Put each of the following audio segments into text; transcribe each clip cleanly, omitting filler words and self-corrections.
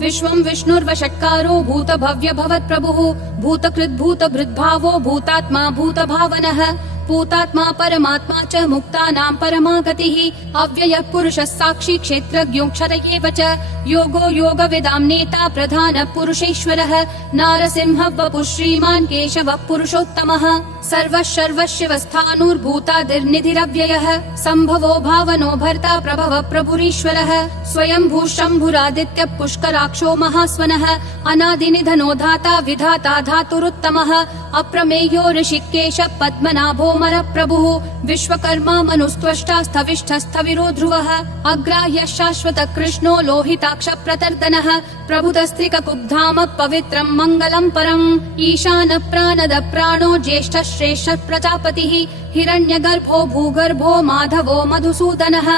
विश्वं विष्णुर्वषट्कारो भूत भव्य भवत्प्रभुः भूतकृद् भूतभृद्भावो भूतात्मा भूतभावनः भूतात्मा परमात्मा च मुक्तानां परमा गतिः अव्ययः पुरुषः साक्षी क्षेत्रज्ञोऽक्षर एव च योगो योगविदां नेता प्रधानः पुरुषेश्वरः नारसिंहः वपुः श्रीमान् केशवः पुरुषोत्तमः सर्वः सर्वशिवस्थाणुर्भूतादिर्निधिरव्ययः सम्भवो भावनो भर्ता प्रभवः प्रभुरीश्वरः स्वयंभू शम्भुरादित्यः पुष्कराक्षो महास्वनः अनादिनिधनो धाता विधाता धातुरुत्तमः अप्रमेयो ऋषिकेशः पद्मनाभो प्रभुः विश्वकर्मा मनुस्त्वष्टा स्थविष्ठस्थविरो ध्रुवः अग्राह्यः शाश्वतः कृष्णो लोहिताक्ष प्रतर्दनः प्रभुतस्त्रिककुब्धाम पवित्रम् मङ्गलम् परम् ईशानः प्राणदः प्राणो ज्येष्ठः श्रेष्ठः प्रजापतिः हिरण्यगर्भो भूगर्भो माधवो मधुसूदनः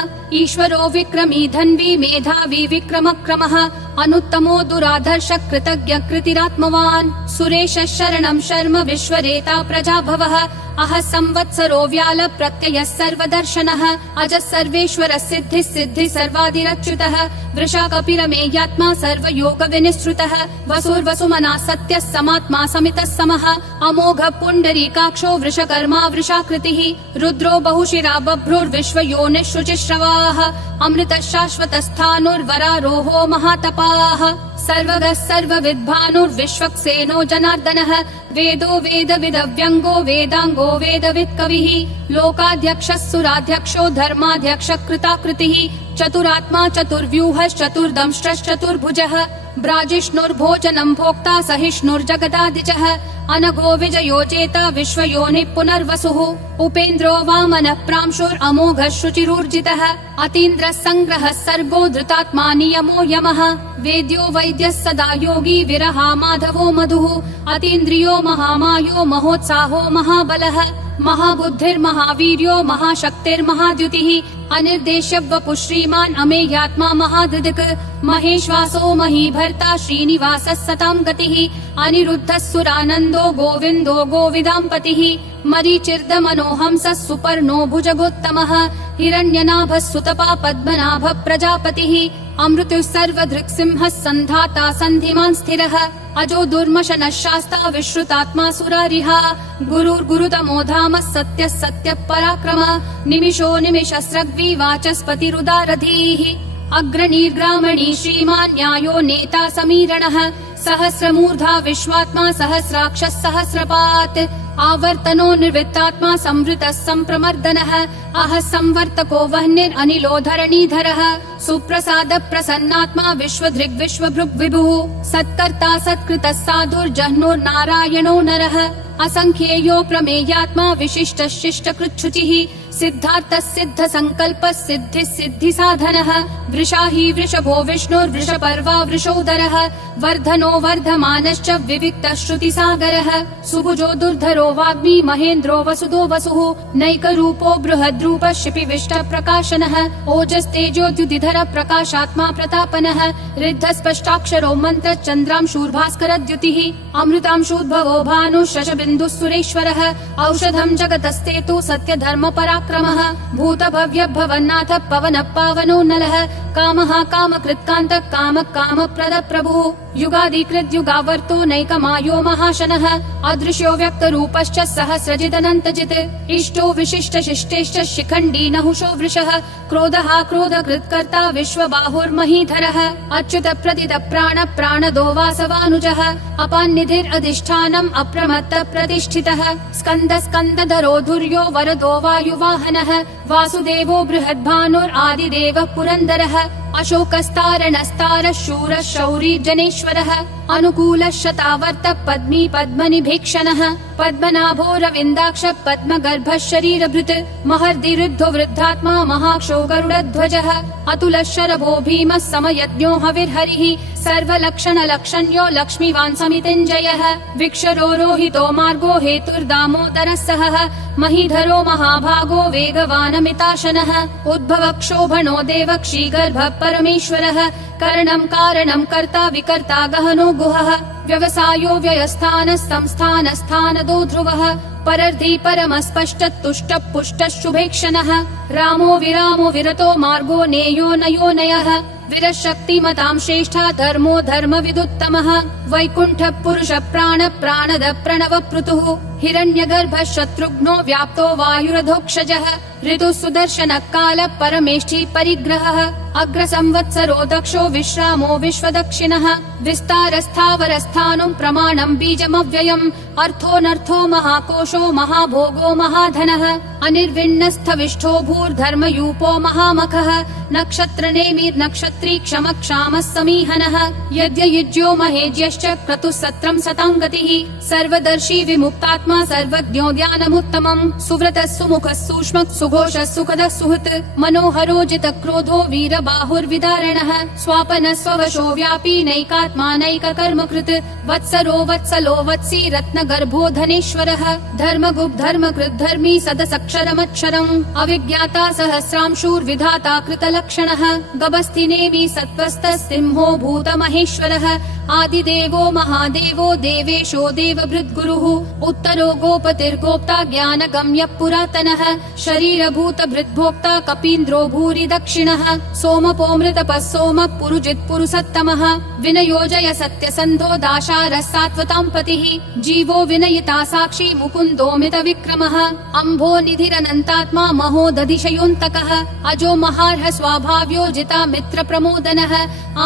ईश्वरो विक्रमी धन्वी मेधावी विक्रमक्रमः अनुत्तमो दुराधर्ष कृतज्ञ कृतिरात्मवान् सुरेशः शरणं शर्म विश्वरेता प्रजाभवः अह संवत्सरो व्याल प्रत्ययः सर्वदर्शनः अजः सर्वेश्वरः सिद्धिः सिद्धिः सर्वादिरच्युतः वृषा कपिरमेयात्मा सर्वयोग विनिसृतः वसुर्वसुमना सत्यः समात्मा समितः समः अमोघः पुण्डरीकाक्षो वृषकर्मा वृषाकृतिः रुद्रो बहुशिरा बभ्रुर्विश्वयोनिः शुचिश्रवाः अमृतः शाश्वतस्थाणुर्वरारोहो महातपाः सर्वगः सर्वविद्भानुर्विश्वक्सेनो जनार्दनः वेदो वेदविदव्यङ्गो वेदाङ्गो वेदवित् कविः लोकाध्यक्षः सुराध्यक्षो धर्माध्यक्षः कृताकृतिः चतुरात्मा चतुर्व्यूहश्चतुर्दंष्ट्रश्चतुर्भुजः ब्राजिष्णुर्भोजनं भोक्ता सहिष्णुर्जगदादिजः अनघो विजयो जेता विश्वयोनिः पुनर्वसुः उपेन्द्रो वामनः प्रांशुरमोघः शुचिरूर्जितः अतीन्द्रः सङ्ग्रहः सर्गो धृतात्मा नियमो यमः वेद्यो वैद्यः सदा योगी विरहा माधवो मधुः अतीन्द्रियो महामायो महोत्साहो महाबलः महाबुद्धिर्महावीर्यो महाशक्तिर्महाद्युतिः अनिर्देश्य वपुः श्रीमान् अमेयात्मा महादृक् महेश्वासो महीभर्ता श्रीनिवासः सतां गतिः अनिरुद्धः सुरानन्दो गोविन्दो गोविदाम्पतिः मरीचिर्दमनोहंसः सुपर्णो भुजगोत्तमः हिरण्यनाभः सुतपा पद्मनाभः प्रजापतिः अमृतुः सर्वधृक्सिंहः सन्धाता सन्धिमान् स्थिरः अजो दुर्मशनः शास्ता विश्रुतात्मा सुरारिहा गुरुर्गुरुतमो धामः सत्यः सत्यः पराक्रमः निमिषो निमिषस्रग्वी वाचस्पतिरुदारधीः अग्रणीर्ग्रामणी श्रीमान् न्यायो नेता समीरणः सहस्रमूर्धा विश्वात्मा सहस्राक्षः सहस्रपात् आवर्तनो निर्वृत्तात्मा संवृतः सम्प्रमर्दनः अह संवर्तको वह्निरनिलो धरणीधरः सुप्रसाद प्रसन्नात्मा विश्वधृग् विश्वभृग् विभुः सत्कर्ता सत्कृतः साधुर्जह्नुर्नारायणो नरः असंख्येयो प्रमेयात्मा विशिष्टः शिष्टकृच्छुचिः सिद्धार्थः सिद्ध संकल्पः सिद्धिः सिद्धि साधनः वृषाही वृषभो विष्णुर्वृषपर्वा वृषोदरः वर्धनो वर्धमानश्च विविक्तः श्रुतिसागरः सुभुजो दुर्धरो वाग्मी महेन्द्रो वसुदो वसुः नैकरूपो बृहद्रूपः शिपिविष्ट प्रकाशनः ओजस्तेजोद्युतिधर प्रकाशात्मा प्रतापनः ऋद्धस्पष्टाक्षरो मन्त्र चन्द्रांशूर्भास्करद्युतिः अमृतांशूद्भवो भानुः शशबिन्दुः सुरेश्वरः औषधं जगतस्तेतु सत्यधर्म पराक्रमः भूतभव्य भवन्नाथ पवनः पावनो नलः कामः कामकृत्कान्तः कामः कामप्रदः प्रभुः युगादिकृत् युगावर्तो नैकमायो महाशनः अदृश्यो व्यक्तरूपश्च सहस्रजिदनन्तजित् इष्टो विशिष्ट शिष्टेश्च शिखण्डी नहुषो वृषः क्रोधः क्रोधकृत्कर्ता विश्वबाहुर्महीधरः अच्युत प्रदित प्राण प्राणदो वासवानुजः अपान्निधिरधिष्ठानम् अप्रमत्त प्रतिष्ठितः स्कन्द स्कन्दधरो धुर्यो वरदो वायुवाहनः वासुदेवो बृहद्भानुरादिदेवः पुरन्दरः अशोकस्तारणस्तारः शूरः शौरी जनेश्वरः अनुकूलः शतावर्त पद्मी पद्मनिभीक्षणः पद्मनाभो रविन्दाक्ष पद्मगर्भः शरीरभृत् महर्दिरुद्धो वृद्धात्मा महाक्षो गरुडध्वजः अतुलः शरभो भीमः समयज्ञो हविर्हरिः सर्वलक्षणलक्षण्यो लक्ष्मीवान् समितिञ्जयः विक्षरो रोहितो मार्गो हेतुर्दामोदरः सहः महीधरो महाभागो वेगवानमिताशनः उद्भव क्षोभणो देवक्षीगर्भः परमेश्वरः करणं कारणं कर्ता विकर्ता गहनो गुहः व्यवसायो व्ययस्थानः संस्थानस्थानदो ध्रुवः परर्धि परमस्पष्ट तुष्ट पुष्ट शुभेक्षणः रामो विरामो विरतो मार्गो नेयो नयो नयः विरशक्तिमतां श्रेष्ठा धर्मो धर्म विदुत्तमः वैकुण्ठ पुरुष प्राण प्राणद प्रणव पृतुः हिरण्यगर्भ शत्रुघ्नो व्याप्तो वायुरधोक्षजः ऋतु सुदर्शन काल परमेष्ठि परिग्रहः अग्र संवत्सरो दक्षो विश्रामो विश्वदक्षिणः विस्तारस्थावरस्थानुं प्रमाणं बीजमव्ययम् अर्थोऽनर्थो महाकोशो महाभोगो महाधनः अनिर्विण्णस्थविष्ठो भूर्धर्मयूपो महामखः नक्षत्रनेमिर्नक्षत्री क्षमक्षामः समीहनः यद्ययुज्यो महेज्यश्च क्रतुः सत्रं सतां गतिः सर्वदर्शी विमुक्तात्मा सर्वज्ञो ज्ञानमुत्तमम् सुव्रतः सुमुखः सूक्ष्मः सुघोषः सुखदः सुहृत् मनोहरो जितक्रोधो वीरबाहुर्विदारणः स्वापनः स्ववशो व्यापी नैकात्मा नैककर्मकृत् वत्सरो वत्सलो वत्सी रत्नगर्भो धनेश्वरः धर्मगुप् धर्मकृत् धर्मी सदसक्षरमक्षरम् अविज्ञाता सहस्रांशूर्विधाता कृतलक्षणः गभस्तिनेमि सत्त्वस्थः सिंहो भूतमहेश्वरः आदिदेवो महादेवो देवेशो देवभृद्गुरुः उत्तरो गोपतिर्गोप्ता ज्ञानगम्यः पुरातनः शरीरभूतभृद्भोक्ता कपीन्द्रो भूरि दक्षिणः सोमपोऽमृतपः सोमः पुरुजित् पुरुषोत्तमः विनयोजय सत्यसन्धो दाशारः सात्वतां पतिः जीवो विनयिता साक्षी मुकुन्दोमित विक्रमः अम्भो निधिरनन्तात्मा महोदधिशयोऽन्तकः अजो महार्ह स्वाभाव्यो जिता मित्र प्रमोदनः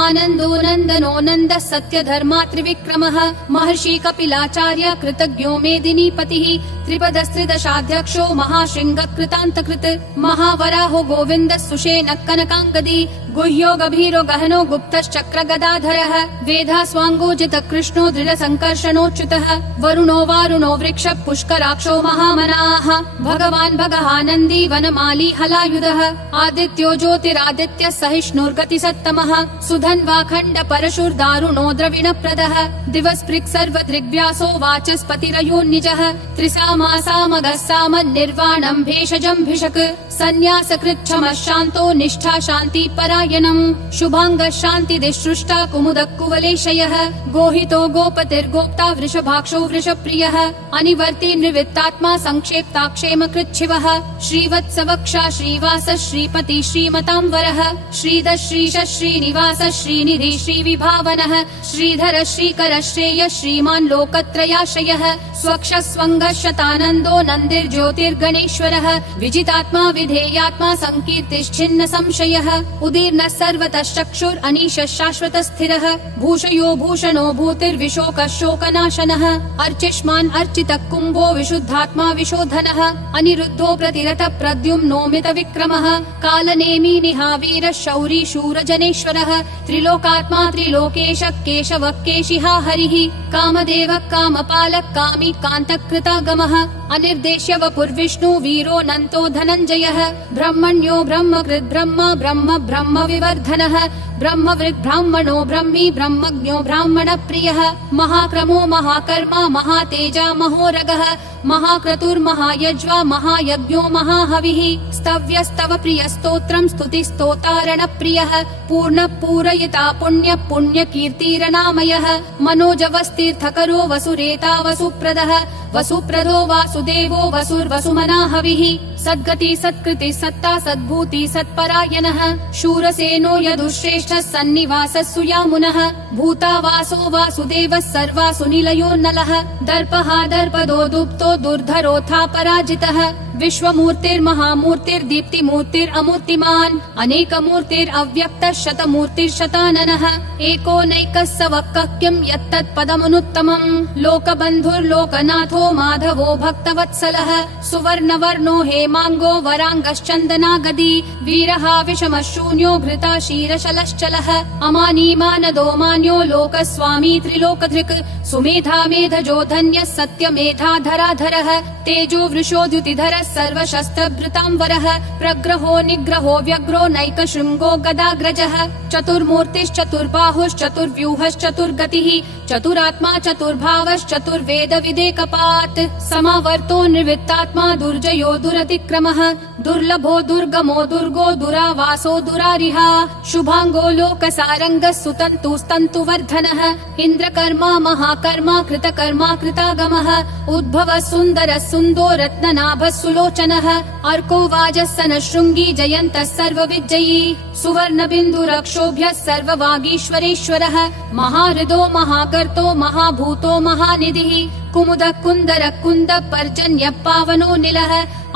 आनन्दो नन्दनो नन्दः सत्य धर्मा त्रिविक्रमः महर्षि कपिलाचार्य कृतज्ञो मेदिनीपतिः त्रिपदस्त्रिदशाध्यक्षो महाशृंग कृतान्तकृत् महावराहो गोविन्द सुषेण कनकाङ्गदी गुह्यो गभीरो गहनो गुप्तश्चक्र गदाधरः वेधा स्वाङ्गोजित कृष्णो दृढ संकर्षणोच्युतः वरुणो वारुणो वृक्ष पुष्कराक्षो महामनाः भगवान् भगहानन्दी वनमाली हलायुधः आदित्यो ज्योतिरादित्य सहिष्णुर्गति सत्तमः सुधन्वाखण्ड परशुर्दारुणो द्रविणप्रदः दिवस्पृक् सर्वदृग्व्यासो वाचस्पतिरयोन्निजः त्रिसामासामगः सामन्निर्वाणम् भेषजम् भिषक् सन्न्यासकृच्छमः शान्तो निष्ठा शान्ति परायणम् शुभाङ्गः शान्तिदिसृष्टा कुमुदः कुवलेशयः गोहितो गोपतिर्गोप्ता वृषभाक्षो वृषप्रियः अनिवर्ति निवृत्तात्मा संक्षेप्ताक्षेम कृच्छिवः श्रीवत्सवक्षा श्रीवास श्रीपति श्रीमतां वरः श्रीध श्रीश श्रीनिवास श्रीनिधि श्रीविभावनः श्रीधर श्रीकर श्रेय श्रीमान् लोकत्रयाश्रयः स्वक्ष स्वङ्गः शतानन्दो नन्दिर्ज्योतिर्गणेश्वरः विजितात्मा विधेयात्मा संकीर्तिश्छिन्न संशयः उदीर्णः सर्वतः चक्षुर् अनीशः शाश्वतः स्थिरः भूषयो भूषणो भूतिर्विशोकः शोकनाशनः अर्चिष्मान् अर्चितः कुम्भो विशुद्धात्मा विशोधनः अनिरुद्धो प्रतिरथ प्रद्युम्नोमित विक्रमः कालनेमी निहावीरः शौरी शूरजनेश्वरः त्रिलोकात्मा त्रिलोकेश केशवः केशिहा हरिः कामदेवः कामपालः कामी कान्तकृतागमः अनिर्देश्य वपुर्विष्णु वीरो नन्तो धनञ्जयः ब्रह्मण्यो ब्रह्मकृत् ब्रह्म ब्रह्म ब्रह्म विवर्धनः ब्रह्मवृद् ब्राह्मणो ब्रह्मी ब्रह्मज्ञो ब्राह्मण प्रियः महाक्रमो महाकर्मा महातेजा महोरगः महाक्रतुर्महायज्वा महायज्ञो महाहविः स्तव्यस्तव प्रिय स्तोत्रम् स्तुतिस्तोतारण प्रियः पूर्ण पूरयिता पुण्य पुण्य कीर्तिरनामयः मनोजवस्तीर्थकरो वसुरेता वसुप्रदः वसुप्रदो वासुदेवो वसुर्वसुमना हविः सद्गति सत्कृति सत्ता सद्भूति सत्परायणः शूरसेनो यदुश्रेष्ठः सन्निवासः सुयामुनः भूतावासो वासुदेवः सर्वासु निलयो नलः दर्पः दर्पदो दुप्तो दुर्धरोऽथा पराजितः विश्वमूर्तिर्महामूर्तिर्दीप्तिमूर्तिरमूर्तिमान् अनेकमूर्तिरव्यक्तः शतमूर्तिर्शताननः एकोनैकः स वक्कः किं यत्तत्पदमनुत्तमम् लोकबन्धुर्लोकनाथो माधवो भक्तवत्सलः सुवर्णवर्णो हेमाङ्गो वराङ्गश्चन्दनागदी वीरः विषमः शून्यो घृता क्षीरशलश्चलः अमानी मानदो मान्यो लोकस्वामी त्रिलोकधृक् सुमेधा मेधजो धन्यः सत्यमेधाधराधरः तेजो वृषोद्युतिधरः सर्वशस्त्रभृतांवरः प्रग्रहो निग्रहो व्यग्रो नैकशृङ्गो गदाग्रजः चतुर्मूर्तिश्चतुर्बाहुश्चतुर्व्यूहश्चतुर्गतिः चतुरात्मा चतुर्भावश्चतुर्वेद विदेकपात् समावर्तो निर्वृत्तात्मा दुर्जयो दुरतिक्रमः दुर्लभो दुर्गमो दुर्गो दुरावासो दुरारिहा शुभांगो लोकसारङ्गः सुतन्तुस्तन्तुवर्धनः इन्द्रकर्मा महाकर्मा कृतकर्मा कृतागमः उद्भवः सुन्दरः सुन्दो रत्ननाभः सुलोचनः अर्को वाजस्सनः शृङ्गी जयन्तः सर्वविजयी सुवर्णबिन्दुरक्षोभ्यः सर्ववागीश्वरेश्वरः महाहृदो महाकर्तो महाभूतो महानिधिः कुमुदः कुन्दरः कुन्दः पर्जन्यः पावनो निलः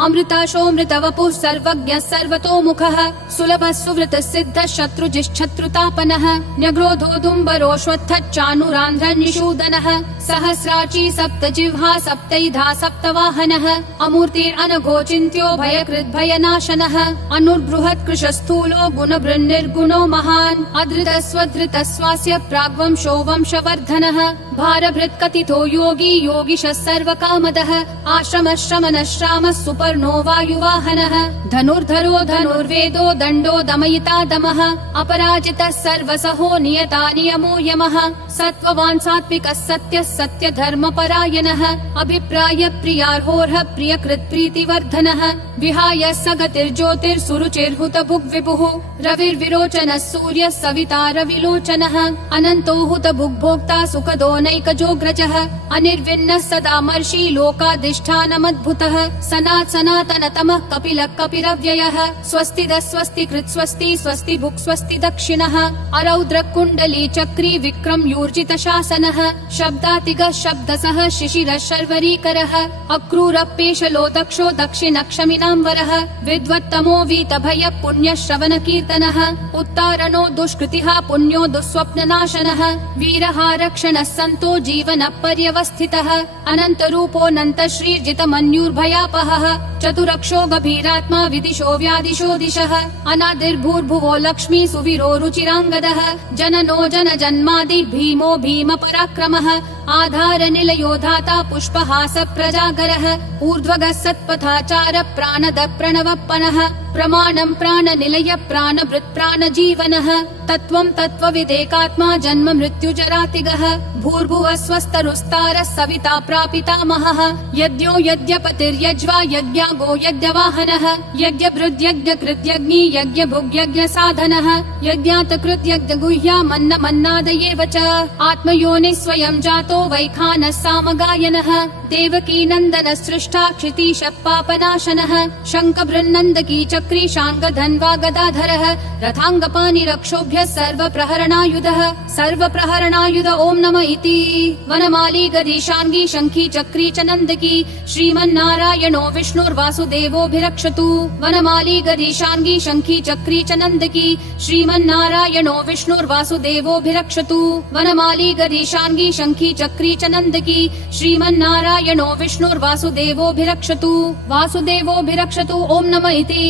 अमृताशोऽमृतवपुः सर्वज्ञः सर्वतोमुखः सुलभः सुवृतः सिद्धः शत्रुजिश्शत्रुतापनः न्यग्रोधोदुम्बरोऽश्वत्थश्चानुरान्ध्रः निषूदनः सहस्राची सप्तजिह्वा सप्तैधा सप्तवाहनः अमूर्तिरनघोचिन्त्यो भयकृद्भयनाशनः अनुर्बृहत्कृशस्थूलो गुणभृन्निर्गुणो महान् अधृतः स्वधृतः स्वास्य प्राग्वंशो वंशवर्धनः भारभृत्कथितो योगी योगिशः सर्वकामदः आश्रमः श्रमणः श्रामः सुपर्णो वायुवाहनः धनुर्धरो धनुर्वेदो दण्डो दमयिता दमः अपराजितः सर्वसहो नियता नियमो यमः सत्त्ववान् सात्विकः सत्यः सत्यधर्मपरायणः अभिप्राय प्रियार्होर्ह प्रियकृत् प्रीतिवर्धनः विहाय सगतिर्ज्योतिर्सुरुचिर्हुतभुग्विभुः रविर्विरोचनः सूर्यः सविता रविलोचनः अनन्तो हुतभुग्भोक्ता सुखदो नैकजोऽग्रजः अनिर्विण्णः सदामर्षि लोकाधिष्ठानमद्भुतः सनातनतमः कपिलः कपिरव्ययः स्वस्तिदः स्वस्तिकृत् स्वस्ति स्वस्ति भुक् स्वस्ति दक्षिणः अरौद्रः कुण्डली चक्री विक्रम यूर्जित शासनः शब्दातिगः शब्दसः शिशिरः शर्वरीकरः अक्रूरपेशलो दक्षो दक्षिणक्षमिनाम्बरः विद्वत्तमो वीतभयः पुण्यश्रवण कीर्तनः उत्तारणो दुष्कृतिः पुण्यो दुःस्वप्ननाशनः वीरः रक्षणः सन्तो जीवन पर्यवस्थितः अनन्तरूपोऽनन्त श्रीर्जितमन्युर्भयापहः चतुरक्षो गभीरात्मा विदिशो व्यादिशो दिशः अनादिर्भूर्भुवो लक्ष्मी सुवीरो रुचिराङ्गदः जननो जनजन्मादि भीमो भीम पराक्रमः आधार निलयो धाता पुष्पहास प्रजागरः ऊर्ध्वगः सत्पथाचार प्राणद प्रणवप्पनः प्रमाणं प्राणनिलय प्राणभृत् प्राणजीवनः तत्त्वं तत्त्वविदेकात्मा जन्म मृत्युजरातिगः भूर्भुवः स्वस्तरुस्तारः सविता प्रापितामहः यज्ञो यज्ञपतिर्यज्वा यज्ञागो यज्ञवाहनः यज्ञभृद्यज्ञकृत्यग्नि यज्ञभुग्यज्ञसाधनः यज्ञातकृत्यज्ञगुह्यामन्नमन्नादयेव च आत्मयोनिः स्वयं जातो वैखानः सामगायनः देवकी नन्दनः सृष्टा क्षितीशः पापनाशनः शङ्खबृन्नन्दकी चक्री शाङ्गधन्वा गदाधरः रथाङ्गपाणिरक्षोभ्यः सर्वप्रहरणायुध ॐ नमः इति वनमाली गदीशाङ्गी शङ्खी चक्री च नन्दकी श्रीमन्नारायणो विष्णुर्वासुदेवोऽभिरक्षतु वनमाली गदीशाङ्गी शङ्खी चक्री च नन्दकी श्रीमन्नारायणो विष्णुर्वासुदेवोऽभिरक्षतु वनमाली गदीशाङ्गी शङ्खी चक्री च नन्दकी श्रीमन्नारायणो विष्णुर्वासुदेवोऽभिरक्षतु वासुदेवोऽभिरक्षतु ॐ नमः इति